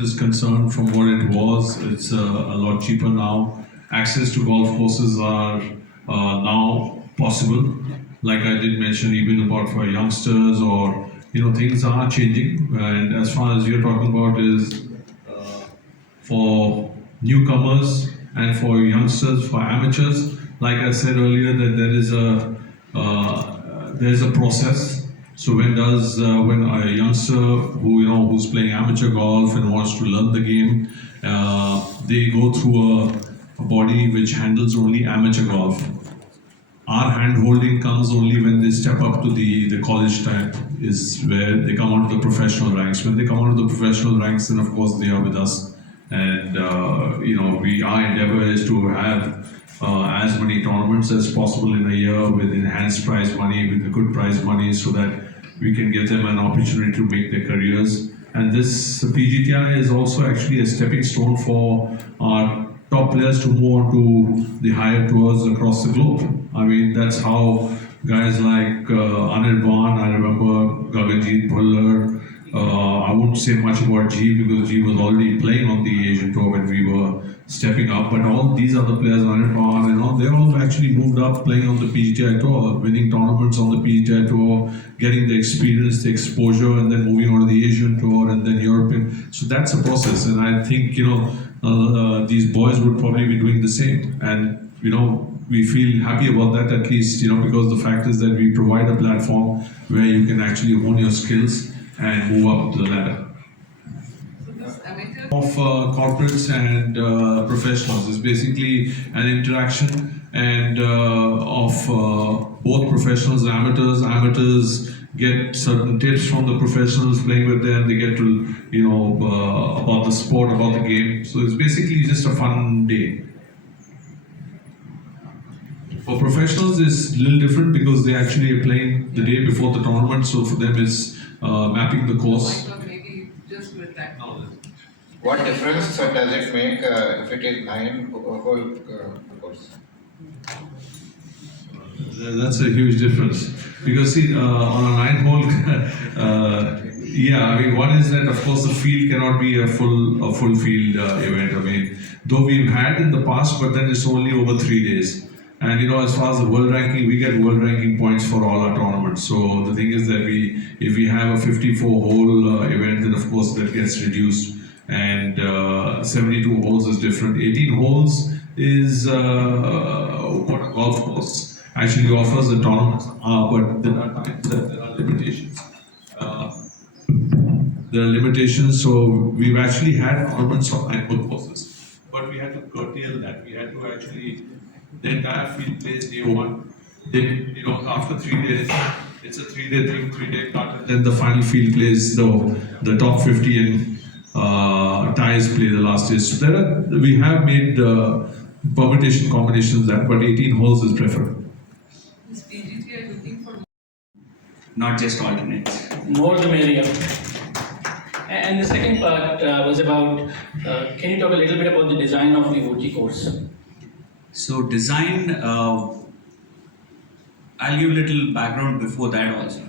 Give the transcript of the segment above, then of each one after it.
Is concerned from what it was, it's a lot cheaper now. Access to golf courses are now possible. Like I did mention, even about for youngsters, or things are changing. And as far as you're talking about is for newcomers and for youngsters, for amateurs. Like I said earlier, that there's a process. So when a youngster who's playing amateur golf and wants to learn the game, they go through a body which handles only amateur golf. Our hand holding comes only when they step up to the college time, is where they come onto the professional ranks. When they come onto the professional ranks, then of course they are with us. And our endeavor is to have as many tournaments as possible in a year with enhanced prize money, with the good prize money, so that we can give them an opportunity to make their careers. And this PGTI is also actually a stepping stone for our top players to move on to the higher tours across the globe. I mean, that's how guys like Anirban, I remember Gaganjeet Bhullar. I won't say much about G because G was already playing on the Asian Tour when we were stepping up. But all these other players, Anirban and all, they all actually moved up playing on the PGTI Tour, winning tournaments on the PGTI Tour, getting the experience, the exposure, and then moving on to the Asian Tour and then European. So that's a process, and I think these boys would probably be doing the same. And we feel happy about that, at least because the fact is that we provide a platform where you can actually hone your skills and move up the ladder. Of corporates and professionals is basically an interaction and of both professionals and amateurs. Amateurs get certain tips from the professionals playing with them. They get to about the sport, about the game. So it's basically just a fun day. For professionals, it's a little different because they actually are playing the day before the tournament. So for them, it's mapping the course. What difference does it make if it is 9-hole course? That's a huge difference because see, on a 9-hole, yeah, I mean, one is that of course the field cannot be a full field event. I mean, though we've had in the past, but then it's only over 3 days. And as far as the world ranking, we get world ranking points for all our tournaments. So the thing is that if we have a 54-hole event, then of course that gets reduced. And 72 holes is different. 18 holes is what a golf course actually offers the tournaments, but there are limitations. There are limitations, so we've actually had tournaments of 9-hole courses, but we had to curtail that. We had to actually, the entire field plays day one. Then, after 3 days, it's a 3-day thing, 3-day cut. Then the final field plays the top 50 and ties play the last day. So we have made permutation combinations that, but 18 holes is preferred. Is PGTI looking for not just alternates? More the merrier. And the second part was about, can you talk a little bit about the design of the OG course? So design, I'll give a little background before that also.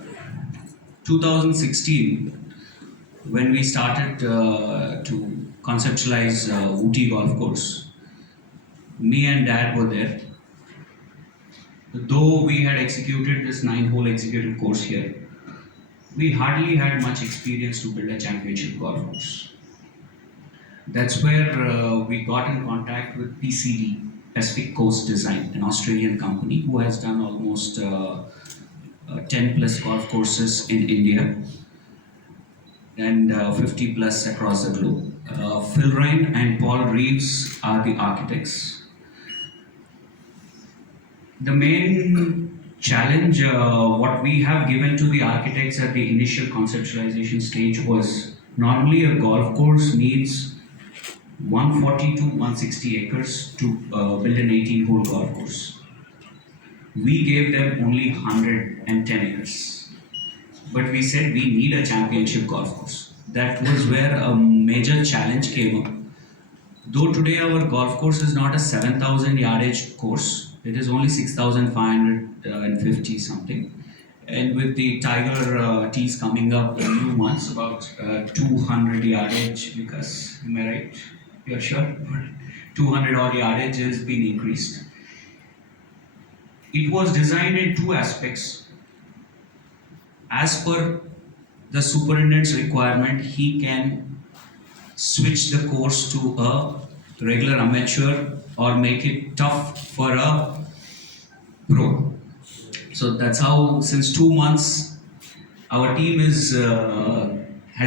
2016, when we started to conceptualize Ooty Golf Course, me and Dad were there. Though we had executed this 9-hole executive course here, we hardly had much experience to build a championship golf course. That's where we got in contact with PCD, Pacific Coast Design, an Australian company who has done almost 10 plus golf courses in India and 50 plus across the globe. Phil Ryan and Paul Reeves are the architects. The main challenge, what we have given to the architects at the initial conceptualization stage was, normally a golf course needs 140 to 160 acres to build an 18-hole golf course. We gave them only 110 acres. But we said we need a championship golf course. That was where a major challenge came up. Though today our golf course is not a 7,000 yardage course, it is only 6,550 something. And with the Tiger tees coming up in a few months, about 200 yardage, because am I right? You're sure? 200 odd yardage has been increased. It was designed in two aspects. As per the superintendent's requirement, he can switch the course to a regular amateur or make it tough for a pro. So that's how, since 2 months, our team has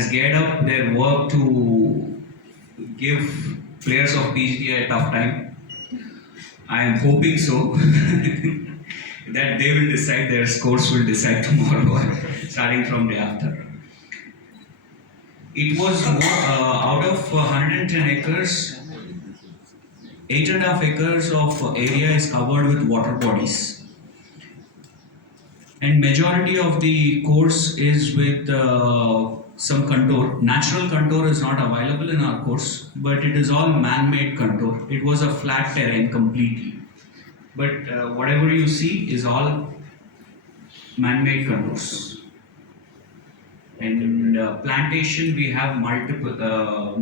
geared up their work to give players of PGT a tough time. I am hoping so. That they will decide, their scores will decide tomorrow, starting from day after. It was more out of 110 acres, 8.5 acres of area is covered with water bodies. And majority of the course is with some contour. Natural contour is not available in our course, but it is all man-made contour. It was a flat terrain completely. But whatever you see is all man-made contours. And plantation, we have multiple.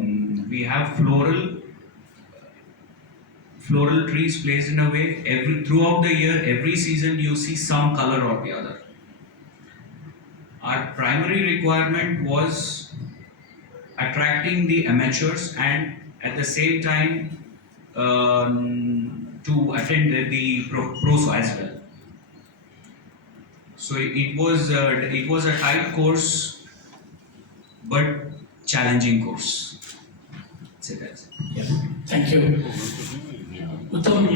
We have floral trees placed in a way. Throughout the year, every season, you see some color or the other. Our primary requirement was attracting the amateurs and at the same time to attend the pros as well. So it was a tight course, but challenging course. Say that. Yeah. Thank you. Uttam,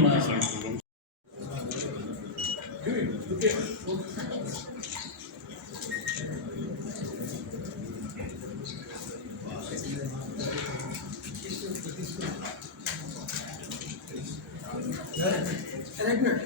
Arrangement.